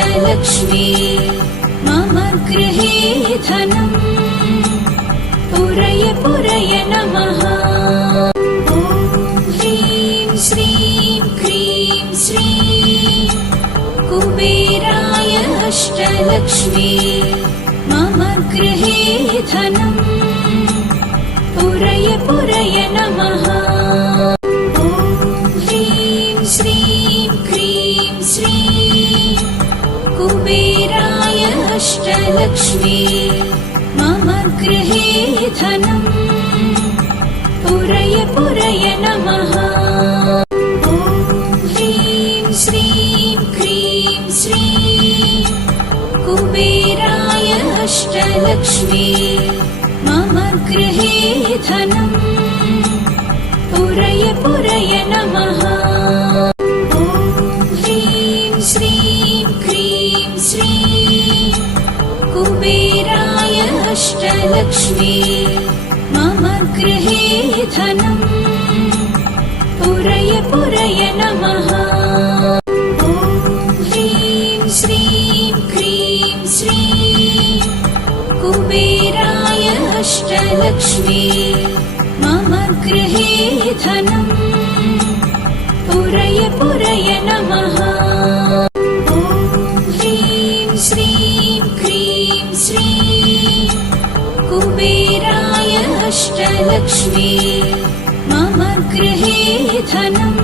अष्टलक्ष्मी मम गृहे धनम् पुरय पुरय नमः। ॐ ह्रीं श्रीं क्रीं श्रीं कुबेराय अष्टलक्ष्मी मम गृहे धनम् पुरय पुरय नमः। ॐ ह्रीं श्रीं क्रीं श्रीं कुबेराय अष्टलक्ष्मी मम गृहे धनम् पुरय पुरय नमः। ॐ ह्रीं श्रीं क्रीं श्रीं कुबेराय अष्टलक्ष्मी मम गृहे धनम् पुरय पुरय नमः। ॐ ह्रीं श्रीं क्रीं श्रीं कुबेराय अष्टलक्ष्मी मम गृहे धनम् पुरय पुरय नमः। ॐ ह्रीं श्रीं क्रीं श्रीं कुबेराय अष्टलक्ष्मी मम गृहे धनम् पुरय पुरय नमः। ॐ ह्रीं श्रीं क्रीं श्रीं कुबेराय अष्टलक्ष्मी मम गृहे धनम्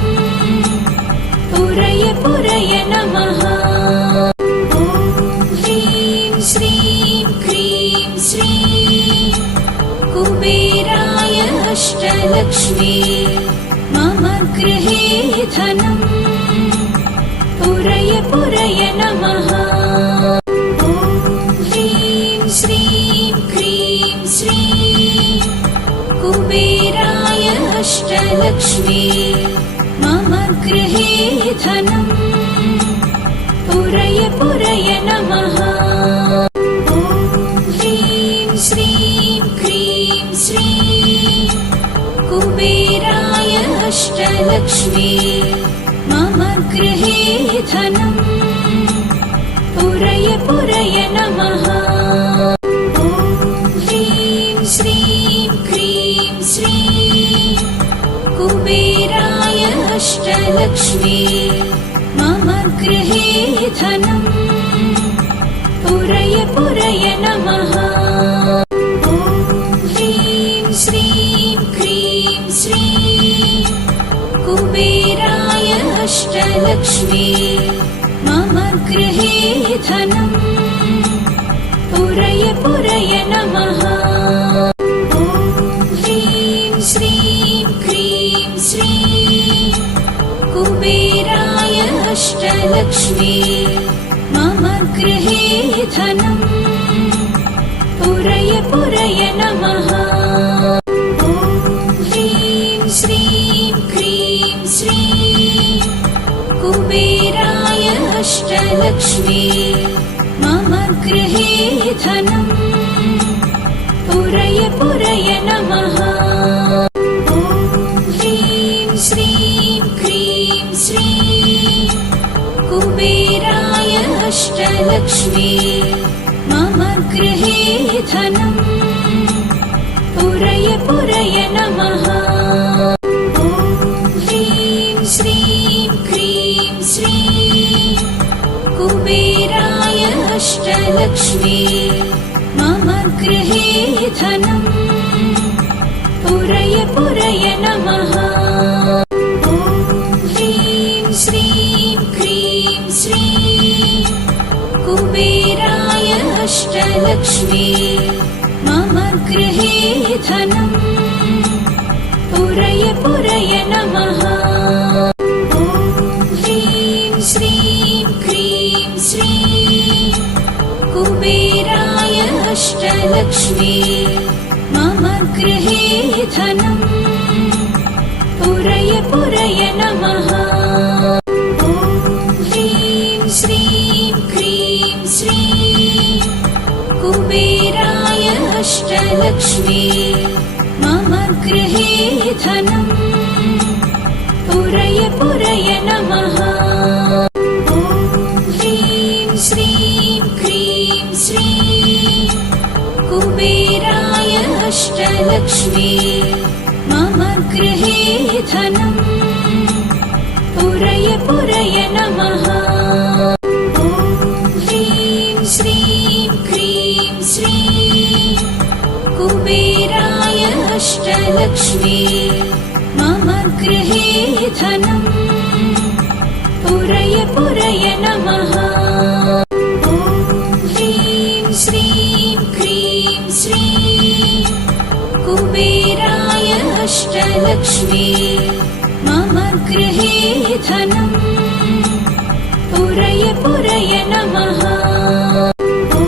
पुरय पुरय नमः। ॐ ह्रीं श्रीं क्रीं श्रीं कुबेराय अष्टलक्ष्मी मम गृहे धनम् पुरय पुरय नमः। ॐ ह्रीं श्रीं क्रीं श्रीं कुबेराय अष्टलक्ष्मी मम गृहे धनम् पुरय पुरय नमः। ॐ ह्रीं श्रीं क्रीं श्रीं कुबेराय अष्टलक्ष्मी मम गृहे धनम् पुरय पुरय नमः। ॐ ह्रीं श्रीं क्रीं श्रीं कुबेराय अष्टलक्ष्मी मम गृहे धनम् पुरय पुरय नमः। ॐ ह्रीं श्रीं क्रीं श्रीं कुबेराय अष्टलक्ष्मी मम गृहे धनम् पुरय पुरय नमः। ॐ ह्रीं श्रीं क्रीं श्रीं कुबेराय अष्टलक्ष्मी मम गृहे धनम् पुरय पुरय नमः। ॐ ह्रीं श्रीं क्रीं श्रीं कुबेराय अष्टलक्ष्मी मम गृहे धनम् पुरय पुरय नमः। ॐ ह्रीं श्रीं क्रीं श्रीं कुबेराय अष्टलक्ष्मी मम गृहे धनम् पुरय पुरय नमः। ॐ ह्रीं श्रीं क्रीं श्रीं कुबेराय अष्टलक्ष्मी मम गृहे धनम् पुरय पुरय नमः। ॐ ह्रीं श्रीं क्रीं श्रीं कुबेराय अष्टलक्ष्मी मम गृहे धनम् पुरय पुरय नमः। ॐ ह्रीं श्रीं क्रीं श्रीं कुबेराय अष्टलक्ष्मी मम गृहे धनम् पुरय पुरय नमः। ॐ ह्रीं श्रीं क्रीं श्रीं कुबेराय अष्टलक्ष्मी मम गृहे धनम् पुरय पुरय नमः। ॐ ह्रीं मम गृहे धनम् पुरय पुरय नमः। ॐ ह्रीं श्रीं क्रीं श्रीं कुबेराय अष्टलक्ष्मी मम गृहे धनम् पुरय पुरय नमः। ॐ ह्रीं श्रीं क्रीं श्रीं कुबेराय अष्टलक्ष्मी मम गृहे धनम् पुरय पुरय नमः। ॐ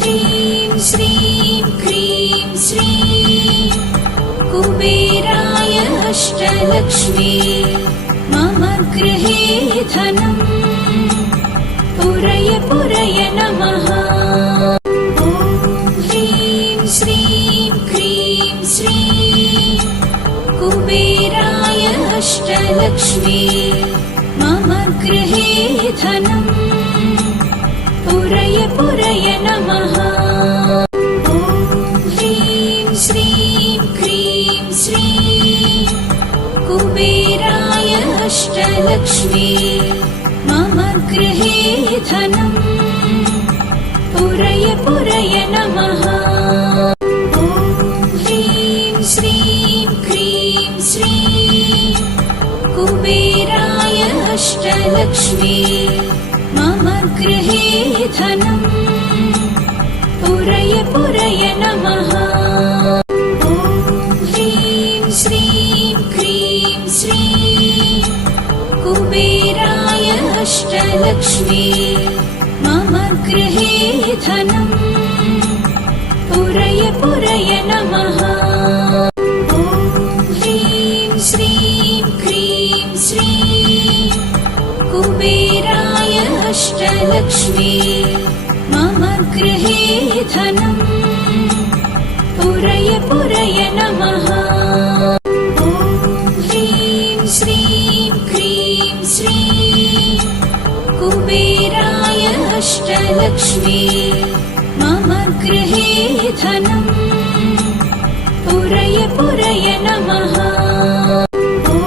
ह्रीं श्रीं क्रीं श्रीं कुबेराय अष्टलक्ष्मी मम गृहे धनम् पुरय पुरय नमः। ॐ ह्रीं श्रीं क्रीं श्रीं कुबेराय अष्टलक्ष्मी मम गृहे धनम् पुरय पुरय नमः। ॐ ह्रीं श्रीं क्रीं श्रीं कुबेराय अष्टलक्ष्मी मम गृहे धनम् पुरय पुरय नमः। ॐ ह्रीं श्रीं क्रीं श्रीं कुबेराय अष्टलक्ष्मी मम गृहे धनम् पुरय पुरय नमः। ॐ ह्रीं श्रीं क्रीं श्रीं कुबेराय अष्टलक्ष्मी मम गृहे धनम् पुरय पुरय नमः। ॐ ह्रीं श्रीं क्रीं श्रीं कुबेराय अष्टलक्ष्मी मम गृहे धनम् पुरय पुरय नमः। ॐ ह्रीं श्रीं क्रीं श्रीं कुबेराय अष्टलक्ष्मी मम गृहे धनम् पुरय पुरय नमः। ॐ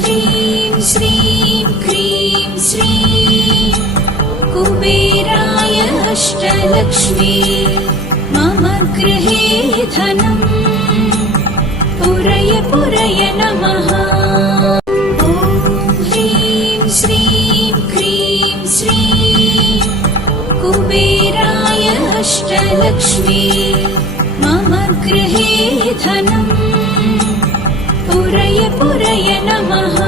ह्रीं श्रीं क्रीं श्रीं कुबेराय अष्टलक्ष्मी मम गृहे धनम् पुरय पुरय नमः। ॐ ह्रीं श्रीं क्रीं श्रीं कुबेराय अष्टलक्ष्मी मम गृहे धनम् पुरय पुरय नमः।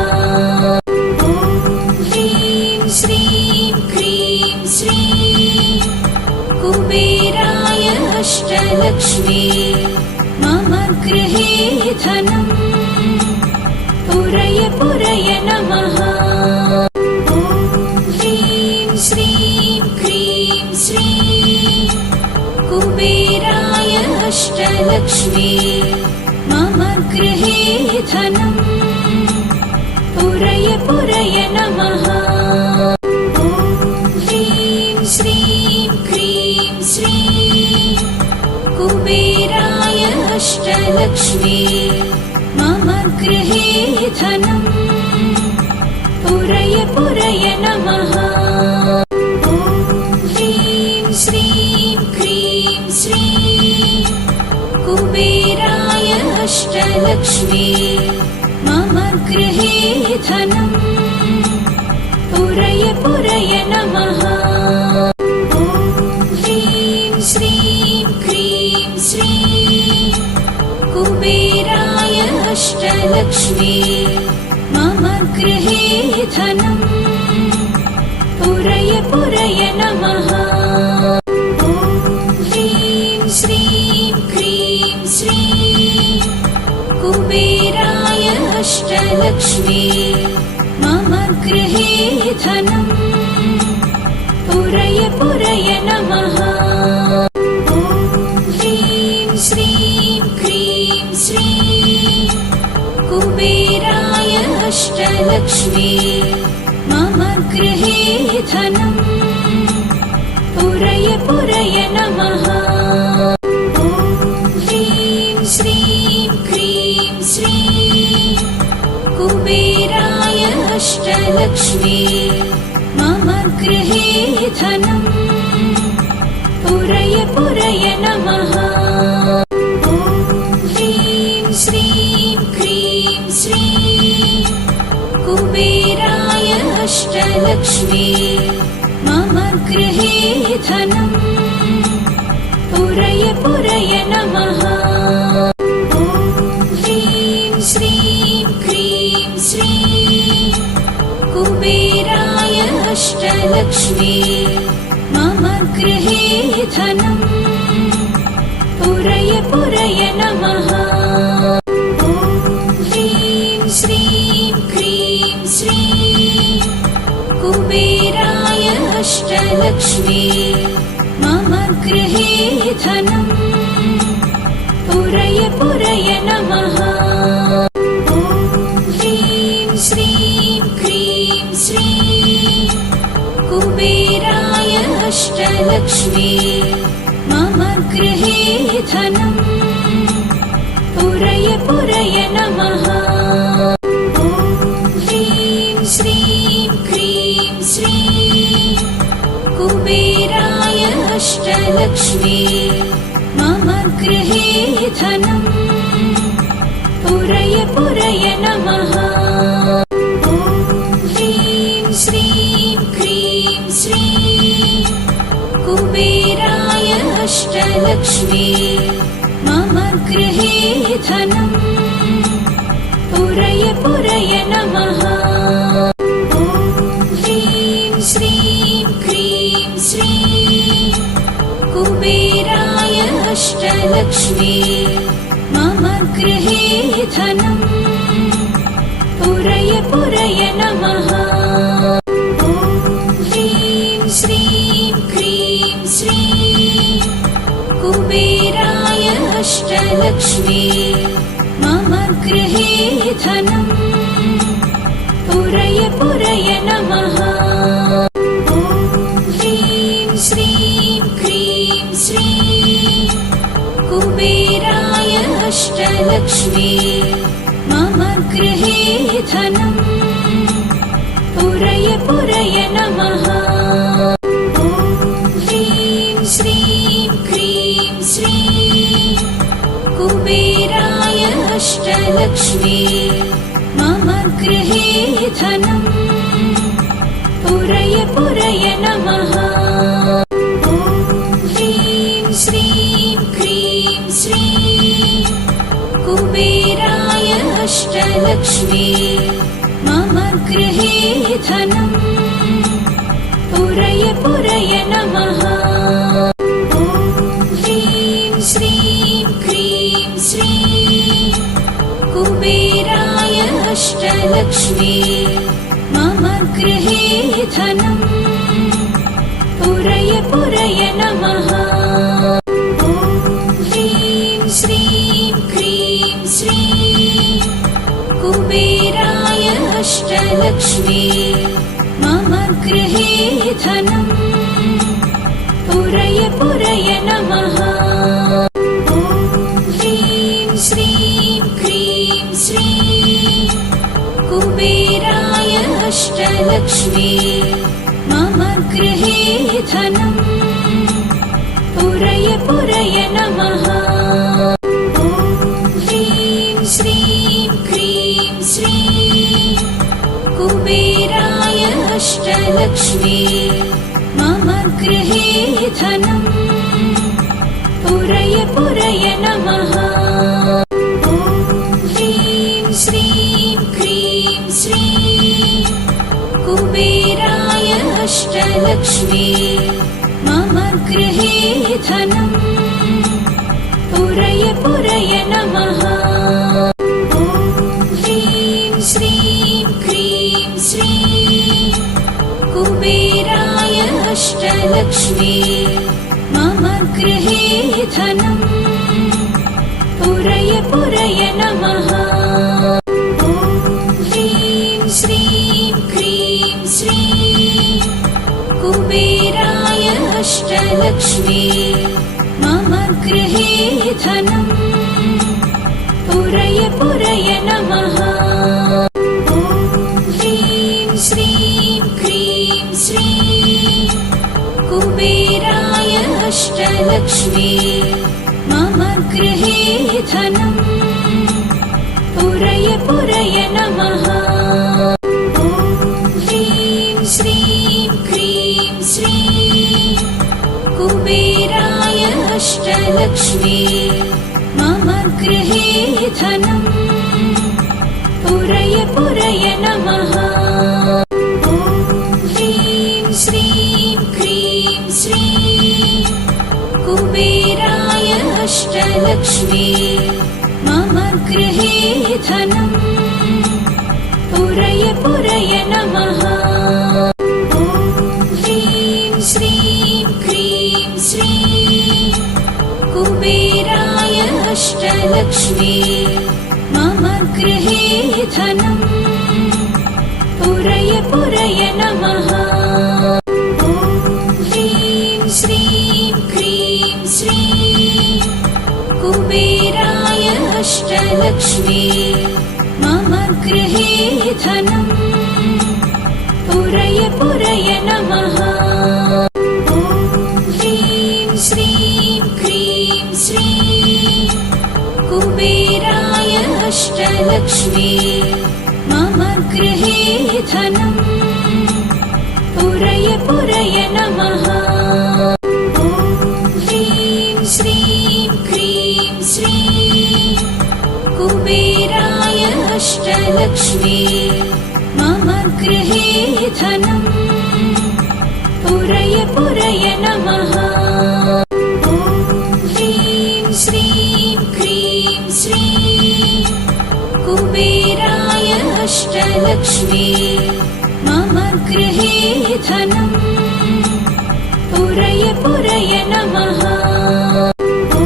ॐ ह्रीं श्रीं क्रीं श्रीं कुबेराय अष्टलक्ष्मी मम गृहे धनम् पुरय पुरय नमः। ॐ ह्रीं श्रीं क्रीं श्रीं कुबेराय अष्टलक्ष्मी मम गृहे धनम् पुरय पुरय नमः। ॐ ह्रीं श्रीं क्रीं श्रीं कुबेराय अष्टलक्ष्मी मम गृहे धनम् पुरय पुरय नमः। ॐ ह्रीं श्रीं क्रीं श्रीं कुबेराय अष्टलक्ष्मी मम गृहे धनम् पुरय पुरय नमः। ॐ ह्रीं श्रीं क्रीं श्रीं कुबेराय अष्टलक्ष्मी मम गृहे धनम् पुरय पुरय नमः। ॐ ह्रीं श्रीं क्रीं श्रीं कुबेराय अष्टलक्ष्मी मम गृहे धनम् पुरय पुरय नमः। ॐ ह्रीं श्रीं क्रीं श्रीं कुबेराय अष्टलक्ष्मी मम गृहे धनम् पुरय पुरय नमः। ॐ ह्रीं श्रीं अष्टलक्ष्मी मम गृहे धनम् पुरय पुरय नमः। ॐ ह्रीं श्रीं क्रीं श्रीं कुबेराय अष्टलक्ष्मी मम गृहे धनम् पुरय पुरय नमः। ॐ ह्रीं श्रीं क्रीं श्रीं कुबेराय अष्टलक्ष्मी मम गृहे धनम् पुरय पुरय नमः। ॐ ह्रीं श्रीं क्रीं श्रीं कुबेराय अष्टलक्ष्मी मम गृहे धनम् पुरय पुरय नमः। ॐ ह्रीं श्रीं क्रीं श्रीं कुबेराय अष्टलक्ष्मी मम गृहे धनम् पुरय पुरय नमः। ॐ ह्रीं श्रीं क्रीं श्रीं कुबेराय अष्टलक्ष्मी मम गृहे धनम् पुरय पुरय नमः। ॐ ह्रीं श्रीं क्रीं श्रीं कुबेराय अष्टलक्ष्मी मम गृहे धनम् पुरय पुरय नमः। ॐ ह्रीं श्रीं क्रीं श्रीं कुबेराय अष्टलक्ष्मी मम गृहे धनम् पुरय पुरय नमः। ॐ ह्रीं श्रीं क्रीं श्रीं कुबेराय अष्टलक्ष्मी मम गृहे धनम् पुरय पुरय नमः। ॐ ह्रीं श्रीं क्रीं श्रीं कुबेराय अष्टलक्ष्मी मम गृहे धनम् पुरय पुरय नमः। ॐ ह्रीं श्रीं क्रीं श्रीं कुबेराय अष्टलक्ष्मी मम गृहे धनम् पुरय पुरय नमः। ॐ ह्रीं श्रीं क्रीं श्रीं कुबेराय अष्टलक्ष्मी मम गृहे धनम् पुरय पुरय नमः। ॐ ह्रीं श्रीं क्रीं श्रीं कुबेराय अष्टलक्ष्मी मम गृहे धनम् पुरय पुरय नमः। ॐ ह्रीं श्रीं क्रीं श्रीं कुबेराय अष्टलक्ष्मी मम गृहे धनम् पुरय पुरय नमः। ॐ ह्रीं श्रीं क्रीं श्रीं कुबेराय अष्टलक्ष्मी मम गृहे धनम् पुरय पुरय नमः। ॐ ह्रीं श्रीं क्रीं श्रीं कुबेराय अष्टलक्ष्मी मम गृहे धनम् पुरय पुरय नमः। ॐ ह्रीं श्रीं क्रीं श्रीं कुबेराय अष्टलक्ष्मी मम गृहे धनम् पुरय पुरय नमः। ॐ ह्रीं श्रीं क्रीं श्रीं कुबेराय अष्टलक्ष्मी मम गृहे धनम् पुरय पुरय नमः। ॐ ह्रीं श्रीं क्रीं श्रीं कुबेराय अष्टलक्ष्मी मम गृहे धनम् पुरय पुरय नमः। ॐ ह्रीं धनम् पुरय पुरय नमः। ॐ ह्रीं श्रीं क्रीं श्रीं कुबेराय अष्टलक्ष्मी मम गृहे धनम् पुरय पुरय नमः। ॐ ह्रीं श्रीं क्रीं श्रीं कुबेराय अष्टलक्ष्मी मम गृहे धनम् पुरय पुरय नमः। ॐ ह्रीं श्रीं क्रीं श्रीं कुबेराय अष्टलक्ष्मी मम गृहे धनम् पुरय पुरय नमः। ॐ ह्रीं श्रीं क्रीं श्रीं कुबेराय अष्टलक्ष्मी मम गृहे धनम् पुरय पुरय नमः। ॐ ह्रीं श्रीं क्रीं श्रीं कुबेराय अष्टलक्ष्मी मम गृहे धनम् पुरय पुरय नमः। ॐ ह्रीं श्रीं क्रीं श्रीं कुबेराय अष्टलक्ष्मी मम गृहे धनम् पुरय पुरय नमः। ॐ ह्रीं श्रीं क्रीं श्रीं कुबेराय अष्टलक्ष्मी मम गृहे धनम् पुरय पुरय नमः। ॐ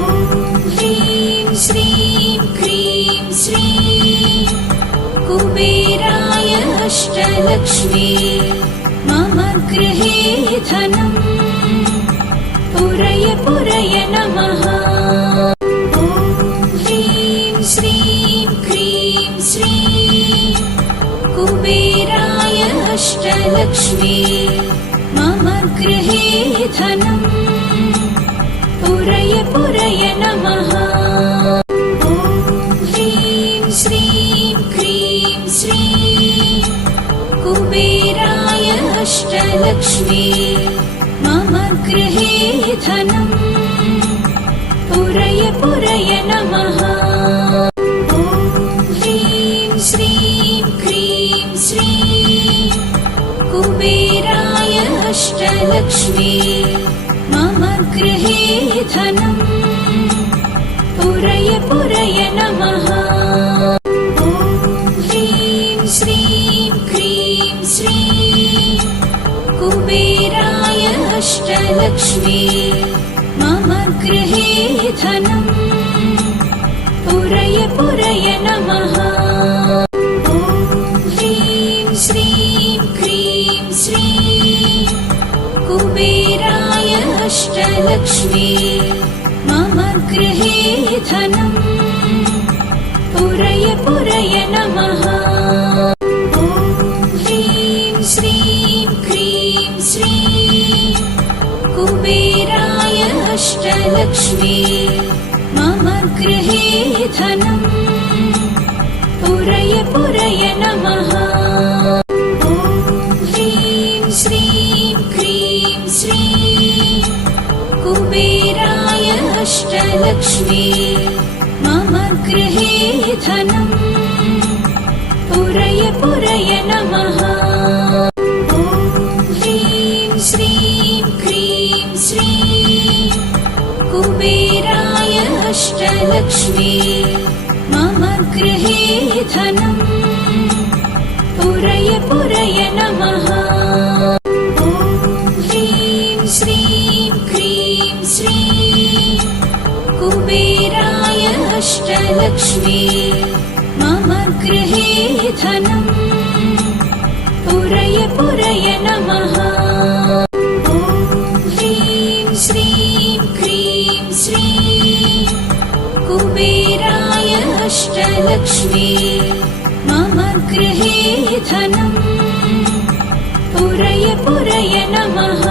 ह्रीं श्रीं क्रीं श्रीं कुबेराय अष्टलक्ष्मी मम गृहे धनम् पुरय पुरय नमः। ॐ ह्रीं श्रीं क्रीं श्रीं कुबेराय अष्टलक्ष्मी मम गृहे धनम् पुरय पुरय नमः। ॐ ह्रीं श्रीं क्रीं श्रीं कुबेराय अष्टलक्ष्मी मम गृहे धनम् पुरय पुरय नमः। ॐ ह्रीं श्रीं क्रीं श्रीं कुबेराय अष्टलक्ष्मी मम गृहे धनम् पुरय पुरय नमः। ॐ ह्रीं श्रीं क्रीं श्रीं कुबेराय अष्टलक्ष्मी मम गृहे धनम् पुरय पुरय नमः। ॐ ह्रीं श्रीं क्रीं श्रीं कुबेराय अष्टलक्ष्मी मम गृहे धनम् पुरय पुरय नमः। ॐ ह्रीं श्रीं क्रीं श्रीं कुबेराय अष्टलक्ष्मी मम गृहे धनम् पुरय पुरय नमः। ॐ ह्रीं श्रीं क्रीं श्रीं कुबेराय अष्टलक्ष्मी मम गृहे धनम् पुरय पुरय नमः। ॐ ह्रीं श्रीं क्रीं श्रीं कुबेराय अष्टलक्ष्मी मम गृहे धनम् पुरय पुरय नमः। ॐ ह्रीं श्रीं क्रीं श्रीं कुबेराय अष्टलक्ष्मी मम गृहे धनम् पुरय पुरय नमः। ॐ ह्रीं श्रीं क्रीं श्रीं कुबेराय अष्टलक्ष्मी मम गृहे धनम् पुरय पुरय नमः।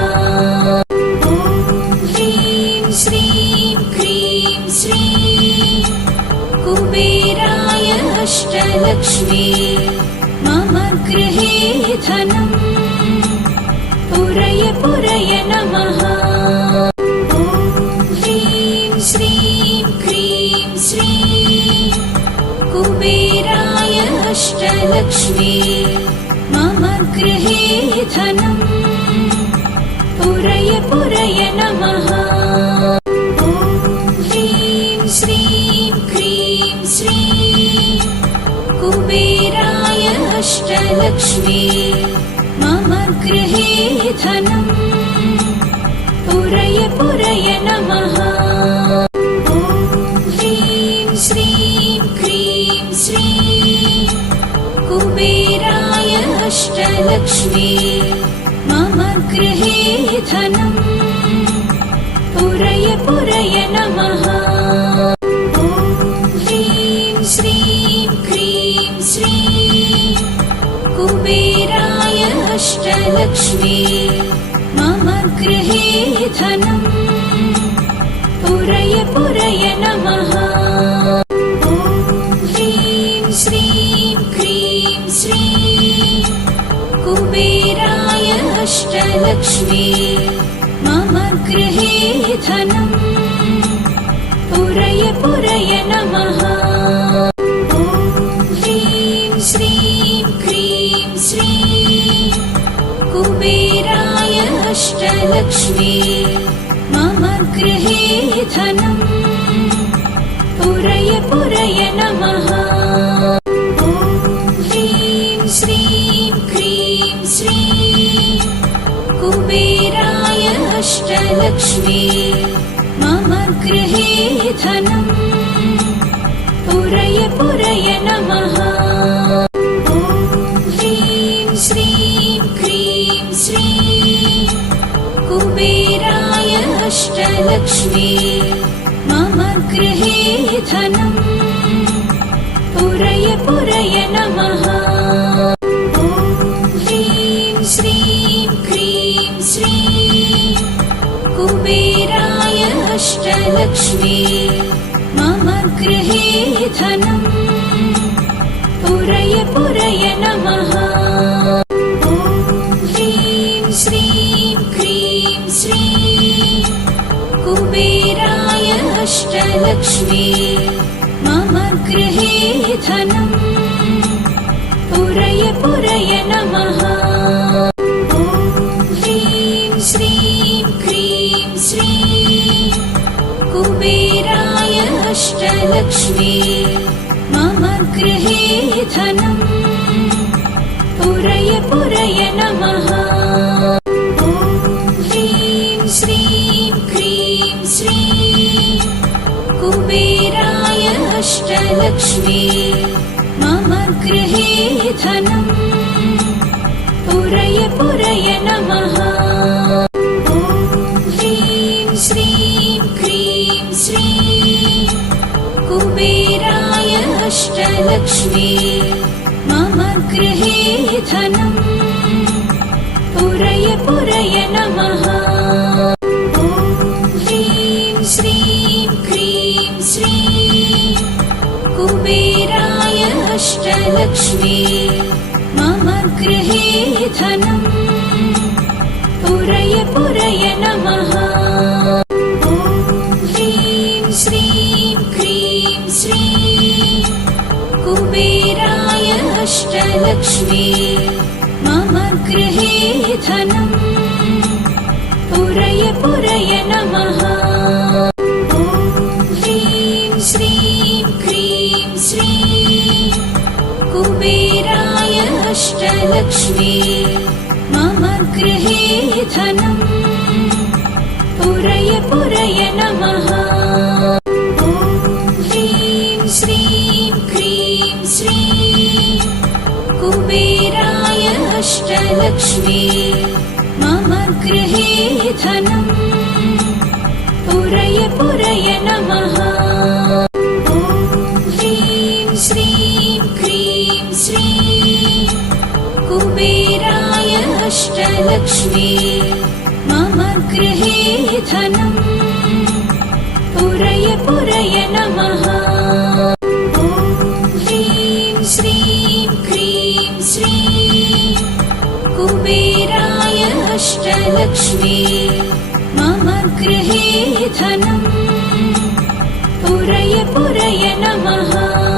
ॐ ह्रीं श्रीं क्रीं श्रीं अष्टलक्ष्मी मम गृहे धनम् पुरय पुरय नमः ॐ ह्रीं श्रीं क्रीं श्रीं कुबेराय अष्टलक्ष्मी मम गृहे धनम् पुरय पुरय नमः ॐ ह्रीं श्रीं क्रीं श्रीं कुबेराय अष्टलक्ष्मी मम गृहे धनम् पुरय पुरय नमः ॐ ह्रीं श्रीं क्रीं श्रीं कुबेराय अष्टलक्ष्मी मम गृहे धनम् पुरय पुरय नमः ॐ ह्रीं श्रीं क्रीं श्रीं कुबेराय अष्टलक्ष्मी मम गृहे धनम् पुरय पुरय नमः ॐ ह्रीं श्रीं क्रीं श्रीं कुबेराय अष्टलक्ष्मी मम गृहे धनम् पुरय पुरय नमः ॐ ह्रीं श्रीं क्रीं श्रीं कुबेराय अष्टलक्ष्मी मम गृहे धनम् पुरय पुरय नमः ॐ ह्रीं श्रीं क्रीं श्रीं कुबेराय अष्टलक्ष्मी मम गृहे धनम् पुरय पुरय नमः ॐ ह्रीं श्रीं क्रीं श्रीं कुबेराय अष्टलक्ष्मी मम गृहे धनम् पुरय पुरय नमः ॐ ह्रीं श्रीं क्रीं श्रीं कुबेराय अष्टलक्ष्मी मम गृहे धनम् पुरय पुरय नमः ॐ ह्रीं श्रीं क्रीं श्रीं कुबेराय अष्टलक्ष्मी मम गृहे धनम् पुरय पुरय नमः ॐ ह्रीं श्रीं क्रीं श्रीं कुबेराय अष्टलक्ष्मी मम गृहे धनम् पुरय पुरय नमः ॐ ह्रीं श्रीं क्रीं श्रीं कुबेराय अष्टलक्ष्मी मम गृहे धनम् पुरय पुरय नमः ॐ ह्रीं श्रीं क्रीं श्रीं कुबेराय अष्टलक्ष्मी मम गृहे धनम् पुरय पुरय नमः ॐ ह्रीं श्रीं क्रीं श्रीं कुबेराय अष्टलक्ष्मी मम गृहे धनम् पुरय पुरय नमः ॐ ह्रीं श्रीं क्रीं श्रीं कुबेराय अष्टलक्ष्मी मम गृहे धनम् पुरय पुरय नमः ॐ ह्रीं श्रीं क्रीं श्रीं कुबेराय अष्टलक्ष्मी मम गृहे धनम् पुरय पुरय नमः ॐ ह्रीं श्रीं क्रीं श्रीं कुबेराय अष्टलक्ष्मी मम गृहे धनम् पुरय पुरय नमः ॐ ह्रीं श्रीं क्रीं श्रीं कुबेराय अष्टलक्ष्मी मम गृहे धनम् पुरय पुरय नमः ॐ ह्रीं अष्टलक्ष्मी मम गृहे धनम् पुरय पुरय नमः।